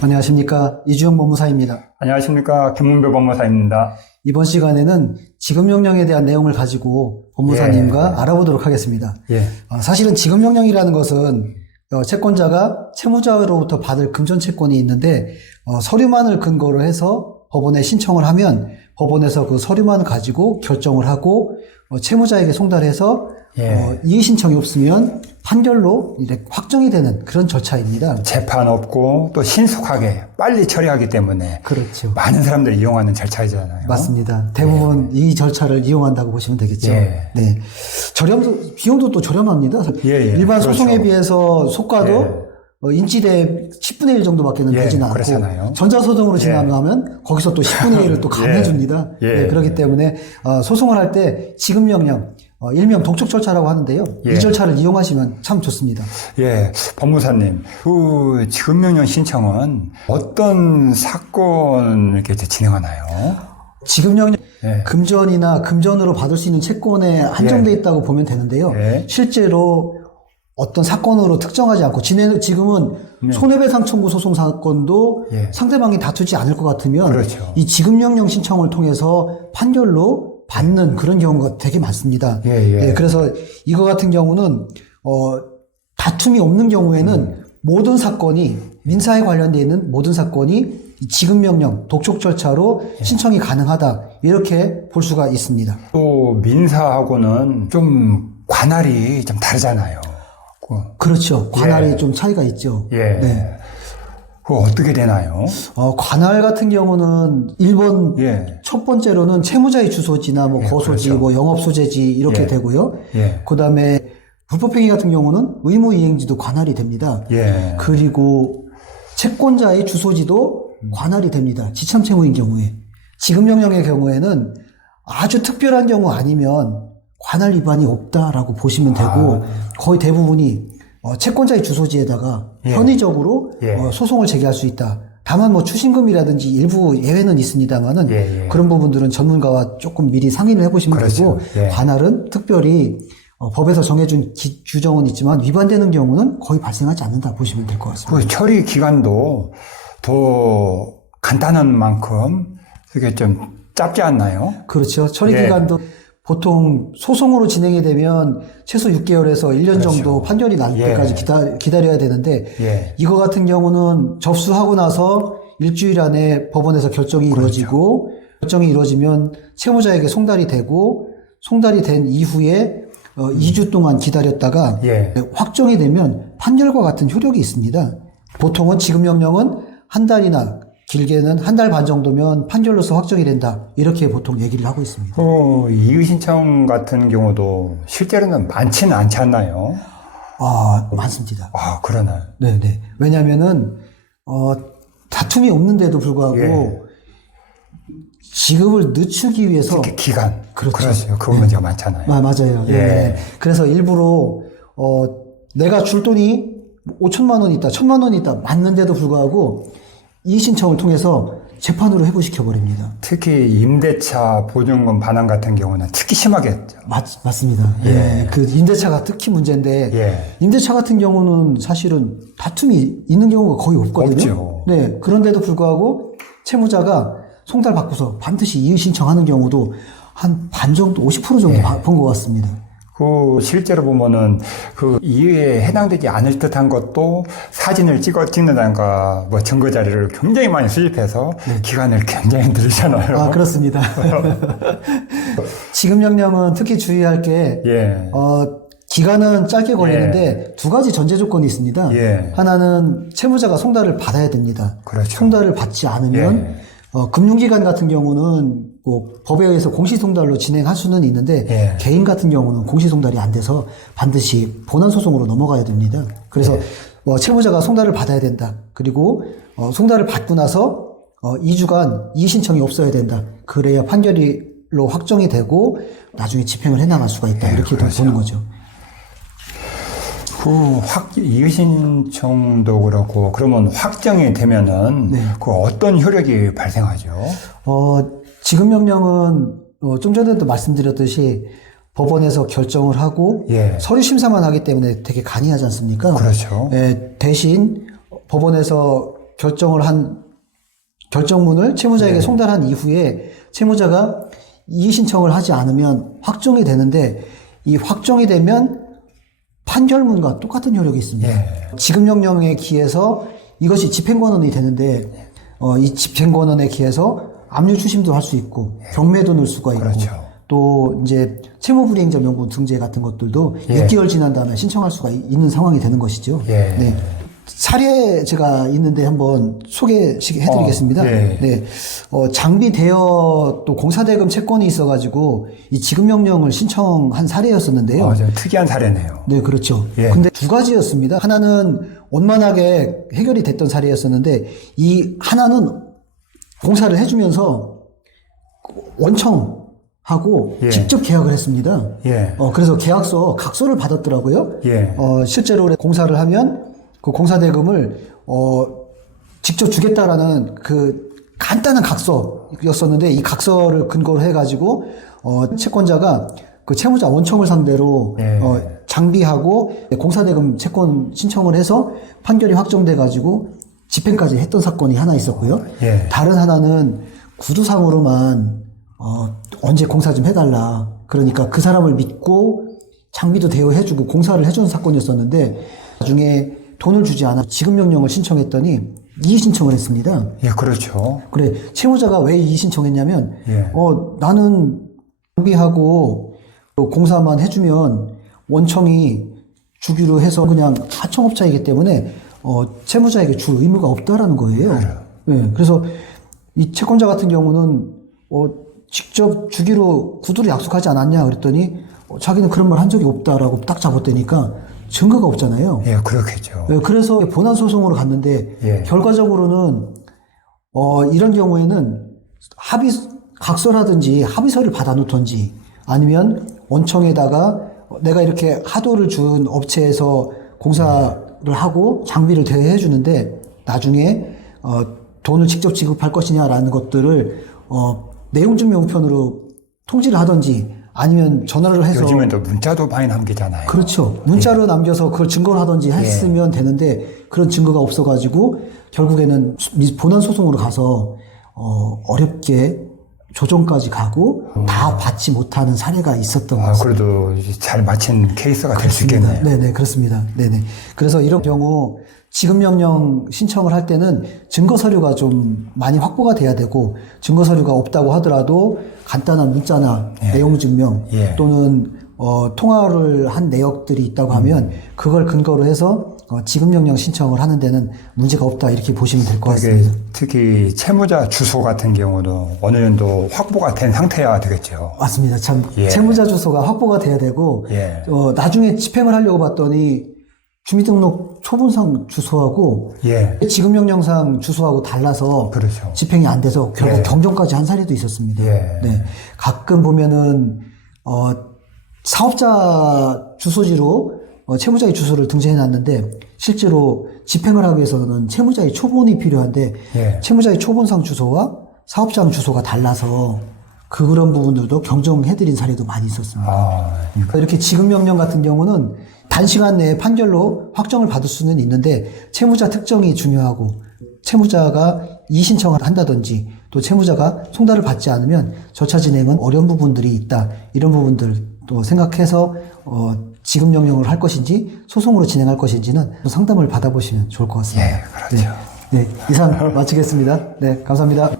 안녕하십니까. 이주영 법무사입니다. 안녕하십니까. 김문배 법무사입니다. 이번 시간에는 지급명령에 대한 내용을 가지고 법무사님과 알아보도록 하겠습니다. 사실은 지급명령이라는 것은 채권자가 채무자로부터 받을 금전 채권이 있는데 서류만을 근거로 해서 법원에 신청을 하면 법원에서 그 서류만을 가지고 결정을 하고 채무자에게 송달해서 이의 신청이 없으면 판결로 이렇게 확정이 되는 그런 절차입니다. 재판 없고 또 신속하게 빨리 처리하기 때문에 그렇죠. 많은 사람들이 이용하는 절차이잖아요. 맞습니다. 대부분 이 절차를 이용한다고 보시면 되겠죠. 네. 비용도 또 저렴합니다. 일반 소송에 비해서 속가도 인치대 10분의 1 정도밖에는 되지는 않고 그렇잖아요. 전자소송으로 진행하면 거기서 또 10분의 1을 또 감해줍니다. 그렇기 때문에 소송을 할 때 지급명령 일명 독촉 절차라고 하는데요. 이 절차를 이용하시면 참 좋습니다. 법무사님, 그 지급명령 신청은 어떤 사건 이렇게 진행하나요? 지급명령 금전이나 금전으로 받을 수 있는 채권에 한정되어 있다고 보면 되는데요. 실제로 어떤 사건으로 특정하지 않고 지금은 손해배상 청구 소송 사건도 상대방이 다투지 않을 것 같으면 이 지급명령 신청을 통해서 판결로 받는 그런 경우가 되게 많습니다. 그래서 이거 같은 경우는 다툼이 없는 경우에는 모든 사건이 민사에 관련되어 있는 모든 사건이 이 지급명령 독촉 절차로 신청이 가능하다 이렇게 볼 수가 있습니다. 또 민사하고는 좀 관할이 좀 다르잖아요. 그렇죠. 관할이 좀 차이가 있죠. 그거 어떻게 되나요? 관할 같은 경우는 1번 첫 번째로는 채무자의 주소지나 거소지, 영업소재지 이렇게 되고요. 그 다음에 불법행위 같은 경우는 의무이행지도 관할이 됩니다. 그리고 채권자의 주소지도 관할이 됩니다. 지참채무인 경우에. 지급명령의 경우에는 아주 특별한 경우 아니면 관할 위반이 없다라고 보시면 되고 거의 대부분이 채권자의 주소지에다가 편의적으로 소송을 제기할 수 있다. 다만 추신금이라든지 일부 예외는 있습니다만은 그런 부분들은 전문가와 조금 미리 상의를 해보시면 되고 관할은 특별히 법에서 정해준 규정은 있지만 위반되는 경우는 거의 발생하지 않는다 보시면 될 것 같습니다. 그 처리 기간도 더 간단한 만큼 그게 좀 짧지 않나요? 그렇죠. 처리 기간도 보통 소송으로 진행이 되면 최소 6개월에서 1년 정도 판결이 날 때까지 기다려야 되는데 이거 같은 경우는 접수하고 나서 일주일 안에 법원에서 결정이 이루어지고 결정이 이루어지면 채무자에게 송달이 되고 송달이 된 이후에 2주 동안 기다렸다가 확정이 되면 판결과 같은 효력이 있습니다. 보통은 지급명령은 한 달이나 길게는 한 달 반 정도면 판결로서 확정이 된다. 이렇게 보통 얘기를 하고 있습니다. 이의신청 같은 경우도 실제로는 많지는 않지 않나요? 많습니다. 그러나요? 네네. 왜냐면은, 다툼이 없는데도 불구하고 지급을 늦추기 위해서. 특히 기간. 그렇죠. 그 문제가 많잖아요. 맞아요. 그래서 일부러, 내가 줄 돈이 5천만 원 있다, 1,000만 원 있다, 맞는데도 불구하고 이의신청을 통해서 재판으로 회부시켜버립니다. 특히 임대차 보증금 반환 같은 경우는 특히 심하겠죠. 맞습니다. 그 임대차가 특히 문제인데, 임대차 같은 경우는 사실은 다툼이 있는 경우가 거의 없거든요. 없죠. 그런데도 불구하고 채무자가 송달 받고서 반드시 이의신청하는 경우도 한 반 정도, 50% 정도 본 것 같습니다. 실제로 보면은 이의에 해당되지 않을 듯한 것도 사진을 찍는다든가 증거 자료를 굉장히 많이 수집해서 기간을 굉장히 늘리잖아요. 그렇습니다. 지급명령은 특히 주의할 게 기간은 짧게 걸리는데 두 가지 전제 조건이 있습니다. 하나는 채무자가 송달을 받아야 됩니다. 송달을 받지 않으면 금융기관 같은 경우는 법에 의해서 공시송달로 진행할 수는 있는데 개인 같은 경우는 공시송달이 안 돼서 반드시 본안소송으로 넘어가야 됩니다. 그래서 채무자가 송달을 받아야 된다. 그리고 송달을 받고 나서 2주간 이의신청이 없어야 된다. 그래야 판결로 확정이 되고 나중에 집행을 해나갈 수가 있다. 이렇게 보는 거죠. 이의신청도 그렇고, 그러면 확정이 되면은, 어떤 효력이 발생하죠? 지급명령은, 좀 전에도 말씀드렸듯이, 법원에서 결정을 하고, 서류 심사만 하기 때문에 되게 간이하지 않습니까? 그렇죠. 대신, 법원에서 결정을 한 결정문을 채무자에게 네. 송달한 이후에 채무자가 이의 신청을 하지 않으면 확정이 되는데 이 확정이 되면 판결문과 똑같은 효력이 있습니다. 예. 지급명령에 기해서 이것이 집행권원이 되는데 이 집행권원에 기해서 압류추심도 할 수 있고 경매도 넣을 수가 있고 그렇죠. 또 이제 채무불이행자 명분 등재 같은 것들도 예. 6개월 지난 다음에 신청할 수가 있는 상황이 되는 것이죠. 예. 네. 사례 제가 있는데 한번 소개해드리겠습니다. 예. 네. 장비 대여 또 공사대금 채권이 있어가지고 이 지급명령을 신청한 사례였었는데요. 좀 특이한 사례네요. 네, 그렇죠. 예. 근데 두 가지였습니다. 하나는 원만하게 해결이 됐던 사례였었는데 이 하나는 공사를 해주면서 원청하고 예. 직접 계약을 했습니다. 예. 그래서 계약서 각서를 받았더라고요. 예. 실제로 공사를 하면 그 공사대금을 직접 주겠다라는 그 간단한 각서였었는데 이 각서를 근거로 해가지고 채권자가 그 채무자 원청을 상대로 예. 장비하고 공사대금 채권 신청을 해서 판결이 확정돼가지고 집행까지 했던 사건이 하나 있었고요. 예. 다른 하나는 구두상으로만 언제 공사 좀 해달라. 그러니까 그 사람을 믿고 장비도 대여해주고 공사를 해주는 사건이었었는데 나중에 돈을 주지 않아 지급명령을 신청했더니 이의 신청을 했습니다. 예, 그렇죠. 그래 채무자가 왜 이의 신청했냐면 예. 나는 장비하고 공사만 해주면 원청이 주기로 해서 그냥 하청업자이기 때문에 채무자에게 줄 의무가 없다라는 거예요. 네, 그래서 이 채권자 같은 경우는 직접 주기로 구두로 약속하지 않았냐 그랬더니 자기는 그런 말 한 적이 없다라고 딱 잡아대니까 증거가 없잖아요. 예, 그렇겠죠. 네, 그래서 본안 소송으로 갔는데 예. 결과적으로는 이런 경우에는 각서라든지 합의서를 받아놓던지 아니면 원청에다가 내가 이렇게 하도를 준 업체에서 공사를 하고 장비를 대여해 주는데 나중에 돈을 직접 지급할 것이냐라는 것들을 내용증명편으로 통지를 하던지 아니면 전화를 해서 요즘엔 또 문자도 많이 남기잖아요. 그렇죠. 문자로 남겨서 그걸 증거를 하던지 했으면 되는데 그런 증거가 없어가지고 결국에는 본안 소송으로 가서 어렵게 조정까지 가고 다 받지 못하는 사례가 있었던 것 같습니다. 그래도 잘 마친 케이스가 될 수 있겠네요. 네네, 그렇습니다. 네네. 그래서 이런 경우 지급명령 신청을 할 때는 증거서류가 좀 많이 확보가 돼야 되고 증거서류가 없다고 하더라도 간단한 문자나 내용증명 예. 또는 통화를 한 내역들이 있다고 하면 그걸 근거로 해서 지급명령 신청을 하는 데는 문제가 없다 이렇게 보시면 될 것 같습니다. 특히 채무자 주소 같은 경우도 어느 정도 확보가 된 상태여야 되겠죠. 맞습니다. 참 예. 채무자 주소가 확보가 돼야 되고 예. 나중에 집행을 하려고 봤더니 주민등록 초본상 주소하고 예. 지급명령상 주소하고 달라서 그렇죠. 집행이 안 돼서 결국 예. 경정까지 한 사례도 있었습니다. 예. 네. 가끔 보면은 사업자 주소지로 채무자의 주소를 등재해 놨는데 실제로 집행을 하기 위해서는 채무자의 초본이 필요한데 예. 채무자의 초본상 주소와 사업장 주소가 달라서 그런 부분들도 경정해드린 사례도 많이 있었습니다. 이렇게 지급명령 같은 경우는 단시간 내에 판결로 확정을 받을 수는 있는데 채무자 특정이 중요하고 채무자가 이의 신청을 한다든지 또 채무자가 송달을 받지 않으면 절차 진행은 어려운 부분들이 있다. 이런 부분들 또 생각해서 지급명령을 할 것인지 소송으로 진행할 것인지는 상담을 받아보시면 좋을 것 같습니다. 예, 그렇죠. 네, 이상 마치겠습니다. 네, 감사합니다.